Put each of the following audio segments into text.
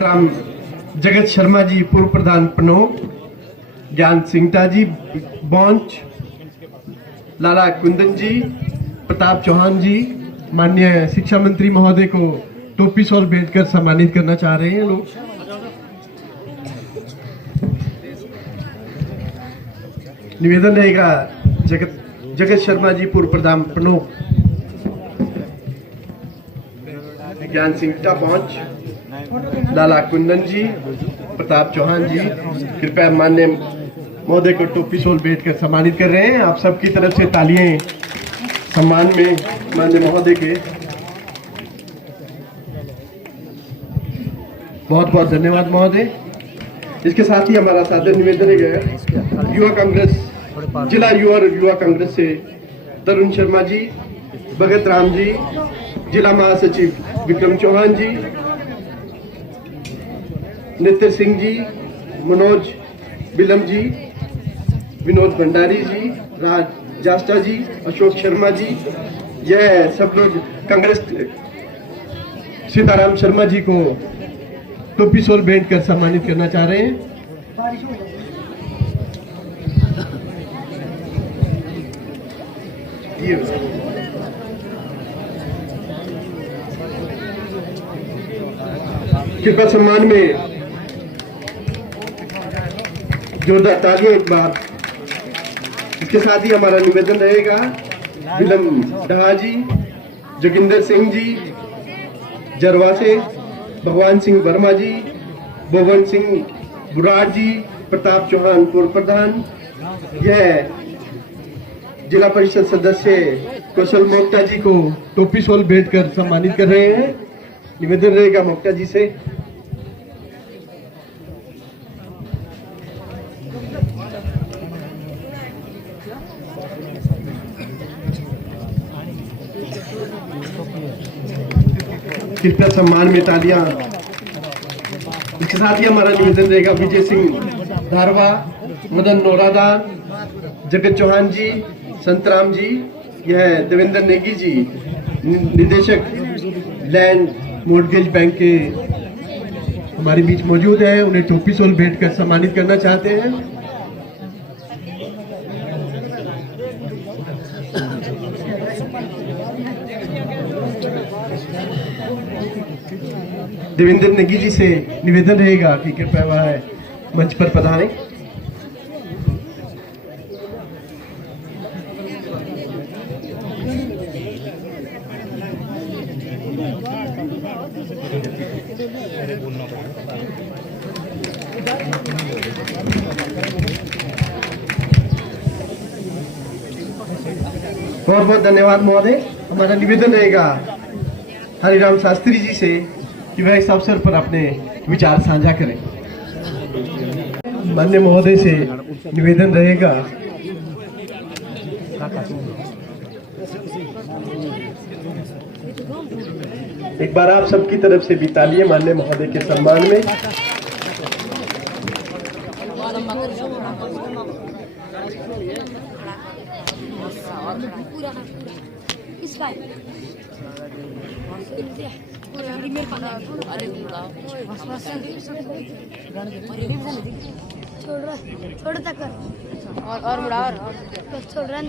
राम जगत शर्मा जी पूर्व प्रधान पनोह, ज्ञान सिंगटा जी बौंच, लाला कुंदन जी, प्रताप चौहान जी, माननीय शिक्षा मंत्री महोदय को टोपी शॉल भेंट कर सम्मानित करना चाह रहे हैं लोग। निवेदन रहेगा जगत शर्मा जी पूर्व प्रधान पनोह, ज्ञान सिंगटा बौंच, लाला कुंदन जी, प्रताप चौहान जी, कृपया माननीय महोदय को टोपी शॉल भेंट कर सम्मानित कर रहे हैं। आप सबकी तरफ से तालियां सम्मान में माननीय महोदय के। बहुत बहुत धन्यवाद महोदय। इसके साथ ही हमारा सादर निवेदन है युवा कांग्रेस जिला युवा कांग्रेस से तरुण शर्मा जी, भगत राम जी, जिला महासचिव विक्रम चौहान जी, नित्य सिंह जी, मनोज बिलम जी, विनोद भंडारी जी, राज जास्टा जी, अशोक शर्मा जी, यह सब लोग कांग्रेस सीताराम शर्मा जी को टोपी शॉल भेंट कर सम्मानित करना चाह रहे हैं। कृपया सम्मान में जोरदार तालियां एक बार। इसके साथ ही हमारा निवेदन रहेगा विलम डहा जी, जोगिंदर सिंह जी जरवा से, भगवान सिंह वर्मा जी, भुवन सिंह बुराड़ जी, प्रताप चौहान पूर्व प्रधान, यह जिला परिषद सदस्य कौशल मोक्ता जी को टोपी शॉल भेंट कर सम्मानित कर रहे हैं। निवेदन रहेगा मोक्ता जी से। कृपया सम्मान में तालियां। इसके साथ ही हमारा निवेदन रहेगा विजय सिंह धारवा, मदन नोरादान, जगत चौहान जी, संतराम जी, यह देवेंद्र नेगी जी निदेशक लैंड मोर्टगेज बैंक के हमारे बीच मौजूद है। उन्हें टोपी शॉल भेंट कर सम्मानित करना चाहते हैं। देवेंद्र नेगी जी से निवेदन रहेगा कि कृपया वह मंच पर पधारें। बहुत बहुत धन्यवाद महोदय। हमारा निवेदन रहेगा हरिराम शास्त्री जी से कि वह इस अवसर पर अपने विचार साझा करें। माननीय महोदय से निवेदन रहेगा एक बार आप सबकी तरफ से भी तालियां माननीय महोदय के सम्मान में। छोड़ तक और मुड़ा और छोड़ रहे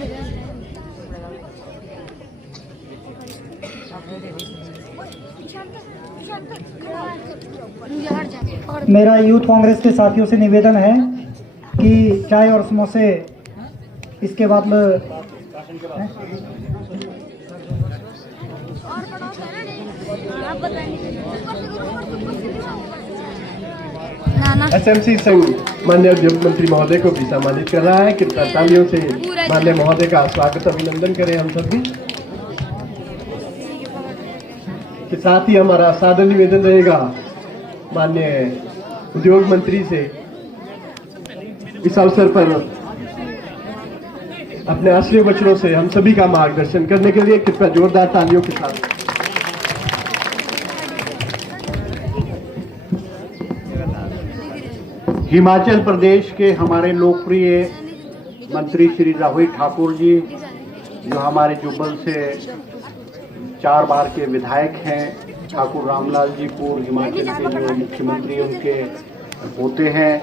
मेरा यूथ कांग्रेस के साथियों से निवेदन है कि चाय और समोसे इसके बाद एसएमसी संघ माननीय उद्योग मंत्री महोदय को भी सम्मानित कर रहा है। कृपया तालियों से माननीय महोदय का स्वागत अभिनंदन करें हम सभी के साथ ही हमारा सादर निवेदन रहेगा माननीय उद्योग मंत्री से इस अवसर पर अपने अश्लील वचनों से हम सभी का मार्गदर्शन करने के लिए कृपया जोरदार तालियों के साथ। हिमाचल प्रदेश के हमारे लोकप्रिय मंत्री श्री राहुल ठाकुर जी, जो हमारे जुब्बल से 4 बार के विधायक हैं, ठाकुर रामलाल जी पूर्व हिमाचल के जो मुख्यमंत्री उनके पोते हैं,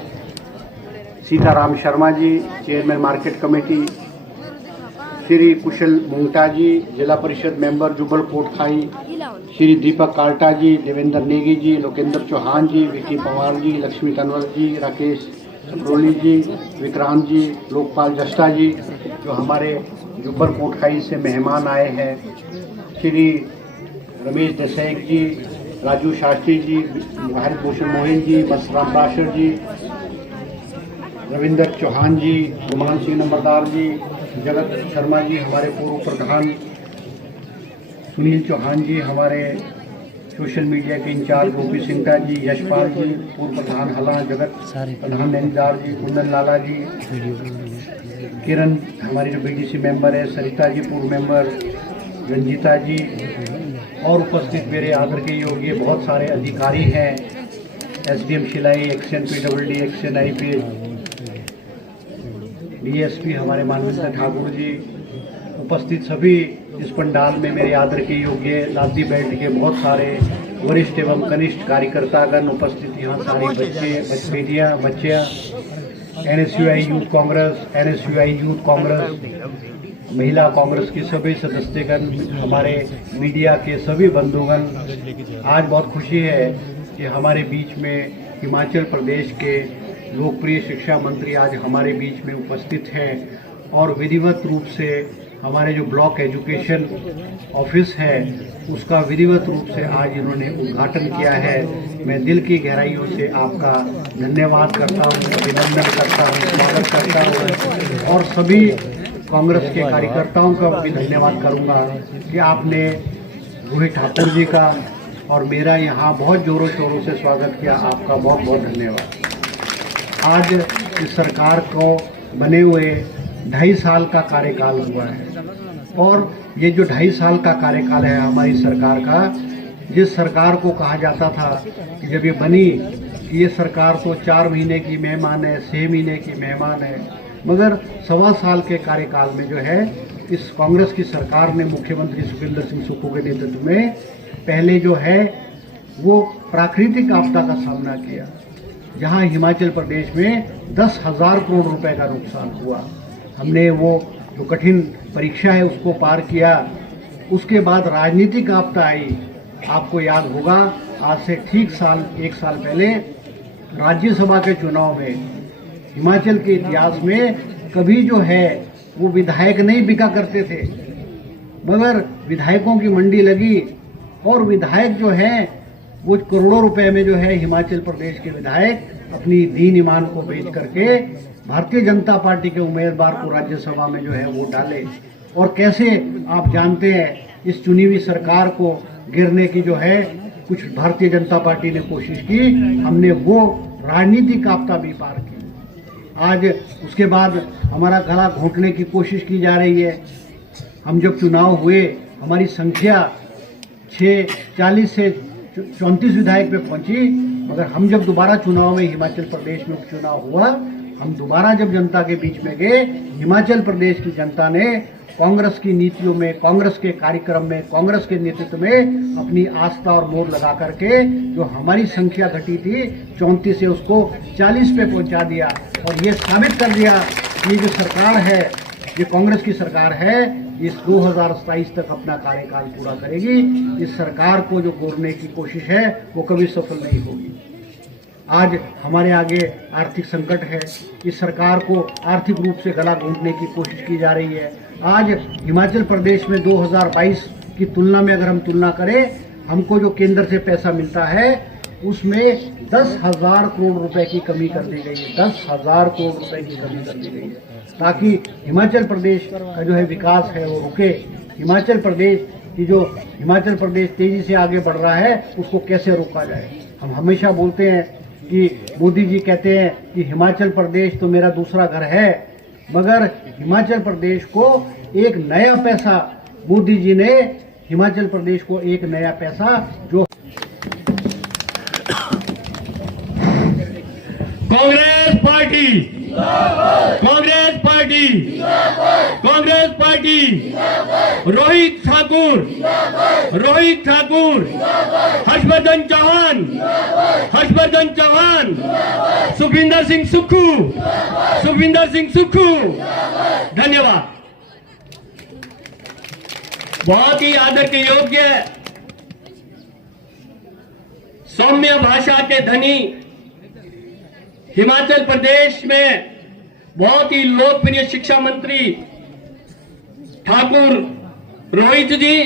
Sitaram Sharma ji chairman market committee, Shri कुशल मुंगटा जी जिला परिषद मेंबर जुब्बल कोटखाई, श्री दीपक काल्टा जी, देवेंद्र नेगी जी, लोकेंद्र चौहान जी, विकी पंवार जी, लक्ष्मी तनवर जी, राकेश सकरोली जी, विक्रांत जी, लोकपाल जस्टा जी जो हमारे जुब्बल कोटखाई से मेहमान आए हैं, श्री रमेश देसाई जी, राजू शास्त्री जी, भारत भूषण मोहन जी, बसराम बाशर जी, रविंदर चौहान जी, गुमान सिंह नंबरदार जी, जगत शर्मा जी हमारे पूर्व प्रधान, सुनील चौहान जी हमारे सोशल मीडिया के इंचार्ज, गोपी सिंघा जी, यशपाल जी पूर्व प्रधान हला, जगत प्रधान नैनीताल जी, कुंदन लाला जी, किरण हमारी जो बीडीसी मेंबर है, सरिता जी पूर्व मेंबर, रंजीता जी और उपस्थित मेरे आदर के योग्य बहुत सारे अधिकारी हैं, एसडीएम शिलाई, एक्शन पीडब्ल्यूडी, एक्शन आईपीएस, डीएसपी हमारे मानवेंद्र ठाकुर जी, उपस्थित सभी इस पंडाल में मेरे आदर के योग्य लादी बेल्ट के बहुत सारे वरिष्ठ एवं कनिष्ठ कार्यकर्तागण उपस्थित, यहाँ सारे बच्चे बेटियाँ बच्चियाँ, NSUI youth Congress, NSUI youth Congress, महिला कांग्रेस के सभी सदस्यगण, हमारे मीडिया के सभी बंधुगण, आज बहुत खुशी है कि हमारे बीच में हिमाचल प्रदेश के लोकप्रिय शिक्षा मंत्री आज हमारे बीच में उपस्थित हैं और विधिवत रूप से हमारे जो ब्लॉक एजुकेशन ऑफिस है उसका विधिवत रूप से आज इन्होंने उद्घाटन किया है। मैं दिल की गहराइयों से आपका धन्यवाद करता हूँ, अभिनंदन करता हूँ, स्वागत करता हूँ और सभी कांग्रेस के कार्यकर्ताओं का भी धन्यवाद करूँगा कि आपने रोहित ठाकुर जी का और मेरा यहाँ बहुत जोरों शोरों से स्वागत किया। आपका बहुत बहुत धन्यवाद। आज इस सरकार को बने हुए 2.5 साल का कार्यकाल हुआ है और ये जो 2.5 साल का कार्यकाल है हमारी सरकार का, जिस सरकार को कहा जाता था कि जब ये बनी कि ये सरकार तो 4 महीने की मेहमान है, 6 महीने की मेहमान है, मगर 1.25 साल के कार्यकाल में जो है इस कांग्रेस की सरकार ने मुख्यमंत्री सुखविंदर सिंह सुक्खू के नेतृत्व में पहले जो है वो प्राकृतिक आपदा का सामना किया, जहां हिमाचल प्रदेश में 10,000 करोड़ रुपए का नुकसान हुआ। हमने वो जो कठिन परीक्षा है उसको पार किया। उसके बाद राजनीतिक आपदा आई। आपको याद होगा आज से ठीक 1 साल पहले राज्यसभा के चुनाव में हिमाचल के इतिहास में कभी जो है वो विधायक नहीं बिका करते थे, मगर विधायकों की मंडी लगी और विधायक जो है वो करोड़ों रुपए में जो है हिमाचल प्रदेश के विधायक अपनी दीन ईमान को बेच करके भारतीय जनता पार्टी के उम्मीदवार को राज्यसभा में जो है वोट डाले। और कैसे आप जानते हैं इस चुनी हुई सरकार को गिरने की जो है कुछ भारतीय जनता पार्टी ने कोशिश की, हमने वो राजनीतिक आपदा भी पार की। आज उसके बाद हमारा गला घोंटने की कोशिश की जा रही है। हम जब चुनाव हुए हमारी संख्या 40 से 34 विधायक पे पहुंची, मगर हम जब दोबारा चुनाव में हिमाचल प्रदेश में उपचुनाव हुआ, हम दोबारा जब जनता के बीच में गए, हिमाचल प्रदेश की जनता ने कांग्रेस की नीतियों में, कांग्रेस के कार्यक्रम में, कांग्रेस के नेतृत्व में अपनी आस्था और मोहर लगा करके जो हमारी संख्या घटी थी 34 से उसको 40 पे पहुंचा दिया और ये साबित कर दिया कि जो सरकार है, ये कांग्रेस की सरकार है, इस 2027 तक अपना कार्यकाल पूरा करेगी। इस सरकार को जो गोरने की कोशिश है वो कभी सफल नहीं होगी। आज हमारे आगे आर्थिक संकट है, इस सरकार को आर्थिक रूप से गला घोंटने की कोशिश की जा रही है। आज हिमाचल प्रदेश में 2022 की तुलना में अगर हम तुलना करें, हमको जो केंद्र से पैसा मिलता है उसमें 10,000 करोड़ रुपए की कमी कर दी गई है। 10,000 करोड़ रुपए की कमी कर दी गई है ताकि हिमाचल प्रदेश का जो है विकास है वो रुके। हिमाचल प्रदेश तेजी से आगे बढ़ रहा है, उसको कैसे रोका जाए। हम हमेशा बोलते हैं कि मोदी जी कहते हैं कि हिमाचल प्रदेश तो मेरा दूसरा घर है, मगर हिमाचल प्रदेश को एक नया पैसा, मोदी जी ने हिमाचल प्रदेश को एक नया पैसा जो Congress party Congress party, Congress party, Rohit Thakur, Rohit Thakur, Harshvardhan Chauhan, Harshvardhan Chauhan, Sukhvinder Singh Sukhu, Sukhvinder Singh Sukhu. धन्यवाद। बहुत ही आदर के योग्य, सौम्य भाषा के धनी, हिमाचल प्रदेश में बहुत ही लोकप्रिय शिक्षा मंत्री ठाकुर रोहित जी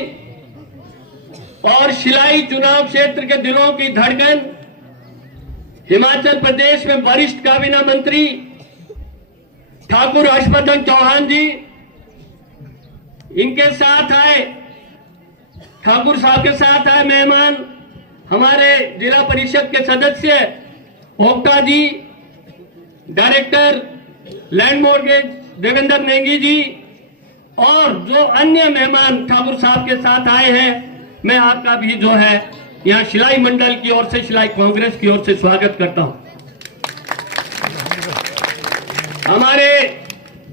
और शिलाई चुनाव क्षेत्र के दिलों की धड़कन, हिमाचल प्रदेश में वरिष्ठ काबीना मंत्री ठाकुर हर्षवर्धन चौहान जी, इनके साथ आए ठाकुर साहब के साथ आए मेहमान हमारे जिला परिषद के सदस्य Okta ji, director land mortgage Devendra Negi ji और जो अन्य मेहमान ठाकुर साहब के साथ आए हैं, मैं आपका भी जो है यहाँ शिलाई मंडल की ओर से, शिलाई कांग्रेस की ओर से स्वागत करता हूं। हमारे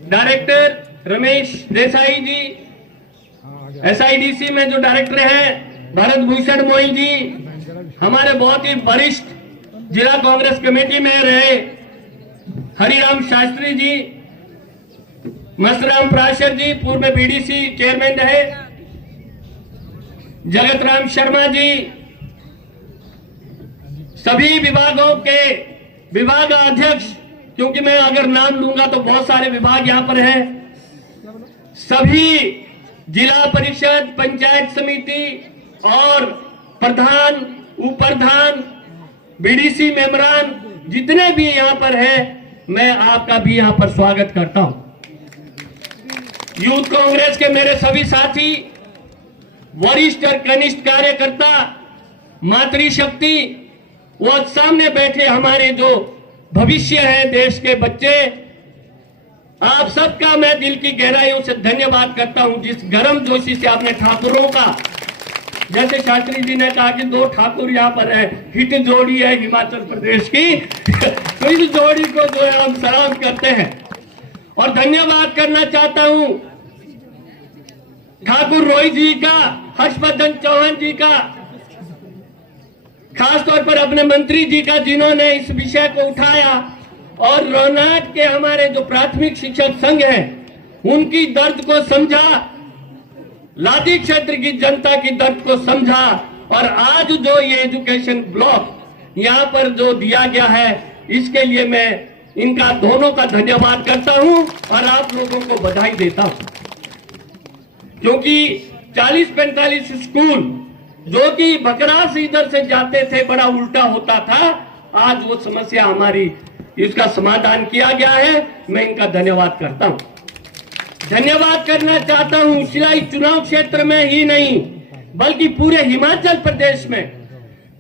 डायरेक्टर रमेश देसाई जी, एसआईडीसी में जो डायरेक्टर हैं भरत भूषण मोई जी, हमारे बहुत ही वरिष्ठ जिला कांग्रेस कमेटी में रहे हरिराम शास्त्री जी, मस्तराम प्राशर जी, पूर्व में बीडीसी चेयरमैन रहे, जगत राम शर्मा जी, सभी विभागों के विभाग अध्यक्ष, क्योंकि मैं अगर नाम लूंगा तो बहुत सारे विभाग यहां पर हैं, सभी जिला परिषद, पंचायत समिति और प्रधान, उपप्रधान, बीडीसी मेंबरान जितने भी यहां पर हैं, मैं आपका भी यहां पर स्वागत करता हूं। यूथ कांग्रेस के मेरे सभी साथी, वरिष्ठ और कनिष्ठ कार्यकर्ता, मातृशक्ति, वो सामने बैठे हमारे जो भविष्य है देश के बच्चे, आप सबका मैं दिल की गहराइयों से धन्यवाद करता हूं। जिस गर्म जोशी से आपने ठाकुरों का, जैसे शास्त्री जी ने कहा कि दो ठाकुर यहाँ पर है, हिट जोड़ी है हिमाचल प्रदेश की तो इस जोड़ी को जो है हम सलाम करते हैं और धन्यवाद करना चाहता हूं ठाकुर रोहित जी का, हर्षवर्धन चौहान जी का, खासतौर पर अपने मंत्री जी का, जिन्होंने इस विषय को उठाया और रोहनाट के हमारे जो प्राथमिक शिक्षक संघ हैं उनकी दर्द को समझा, लाठी क्षेत्र की जनता की दर्द को समझा और आज जो ये एजुकेशन ब्लॉक यहाँ पर जो दिया गया है, इसके लिए मैं इनका दोनों का धन्यवाद करता हूं और आप लोगों को बधाई देता हूं, क्योंकि 40-45 स्कूल जो कि बकरा से इधर से जाते थे, बड़ा उल्टा होता था, आज वो समस्या हमारी, इसका समाधान किया गया है। मैं इनका धन्यवाद करता हूं। धन्यवाद करना चाहता हूं शिलाई चुनाव क्षेत्र में ही नहीं बल्कि पूरे हिमाचल प्रदेश में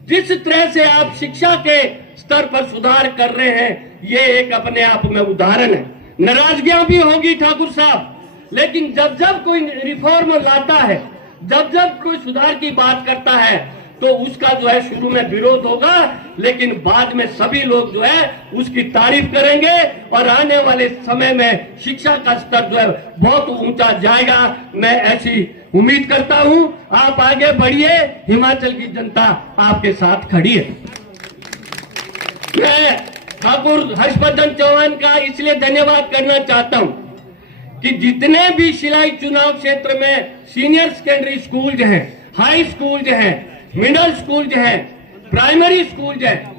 जिस तरह से आप शिक्षा के स्तर पर सुधार कर रहे हैं, ये एक अपने आप में उदाहरण है। नाराजगियां भी होगी ठाकुर साहब, लेकिन जब जब कोई रिफॉर्म लाता है, जब जब कोई सुधार की बात करता है, तो उसका जो है शुरू में विरोध होगा, लेकिन बाद में सभी लोग जो है उसकी तारीफ करेंगे और आने वाले समय में शिक्षा का स्तर जो है बहुत ऊंचा जाएगा। मैं ऐसी उम्मीद करता हूं। आप आगे बढ़िए, हिमाचल की जनता आपके साथ खड़ी है। मैं ठाकुर हर्षवर्धन चौहान का इसलिए धन्यवाद करना चाहता हूं कि जितने भी शिलाई चुनाव क्षेत्र में सीनियर सेकेंडरी स्कूल जो है, हाई स्कूल जो है, मिडिल स्कूल जो है, प्राइमरी स्कूल जो है,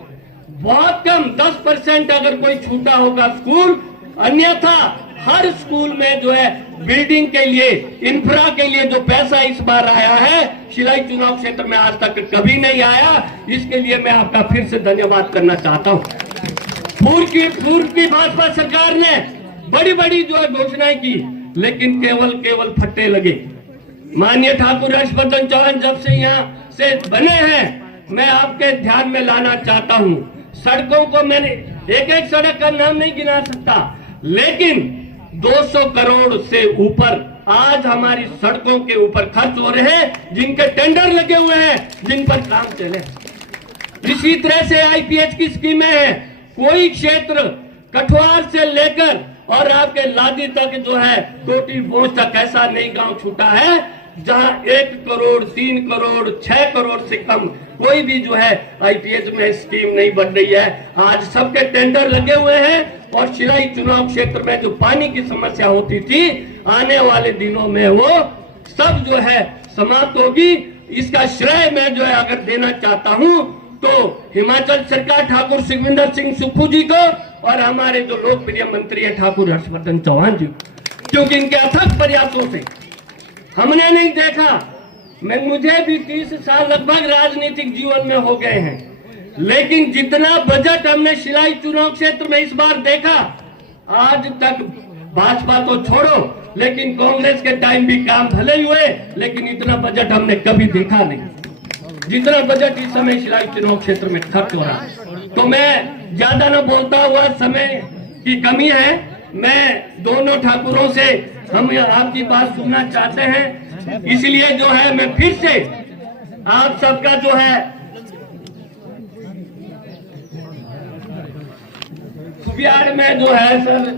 बहुत कम 10% अगर कोई छूटा होगा स्कूल, अन्यथा हर स्कूल में जो है बिल्डिंग के लिए, इंफ्रा के लिए जो पैसा इस बार आया है, शिलाई चुनाव क्षेत्र में आज तक कभी नहीं आया। इसके लिए मैं आपका फिर से धन्यवाद करना चाहता हूं। पूर्व की भाजपा सरकार ने बड़ी बड़ी जो है घोषणाएं की, लेकिन केवल फट्टे लगे। माननीय ठाकुर हर्षवर्धन चौहान जब से यहाँ से बने हैं, मैं आपके ध्यान में लाना चाहता हूं, सड़कों को मैंने एक सड़क का नाम नहीं गिना सकता, लेकिन 200 करोड़ से ऊपर आज हमारी सड़कों के ऊपर खर्च हो रहे हैं, जिनके टेंडर लगे हुए हैं, जिन पर काम चले। इसी तरह से आईपीएच की स्कीमें हैं। कोई क्षेत्र कठुआर से लेकर और आपके लादी तक जो है कोटी बोझ तक ऐसा नहीं गांव छूटा है जहां 1 करोड़ 3 करोड़ 6 करोड़ से कम कोई भी जो है आईपीएच में स्कीम नहीं बन रही है। आज सबके टेंडर लगे हुए हैं और शिलाई चुनाव क्षेत्र में जो पानी की समस्या होती थी आने वाले दिनों में वो सब जो है समाप्त होगी। इसका श्रेय मैं जो है अगर देना चाहता हूं तो हिमाचल सरकार ठाकुर सुखविंदर सिंह सुक्खू जी को और हमारे जो लोकप्रिय मंत्री है ठाकुर हर्षवर्धन चौहान जी, क्योंकि इनके अथक प्रयासों से हमने नहीं देखा। मुझे भी 30 साल लगभग राजनीतिक जीवन में हो गए हैं, लेकिन जितना बजट हमने शिलाई चुनाव क्षेत्र में इस बार देखा, आज तक भाजपा तो छोड़ो लेकिन कांग्रेस के टाइम भी काम भले ही हुए, लेकिन इतना बजट हमने कभी देखा नहीं जितना बजट इस समय शिलाई चुनाव क्षेत्र में खर्च हो रहा। तो मैं ज्यादा न बोलता हुआ, समय की कमी है, मैं दोनों ठाकुरों से हम आपकी बात सुनना चाहते हैं, इसलिए जो है मैं फिर से आप सबका जो है कुबियाड़ में जो है सर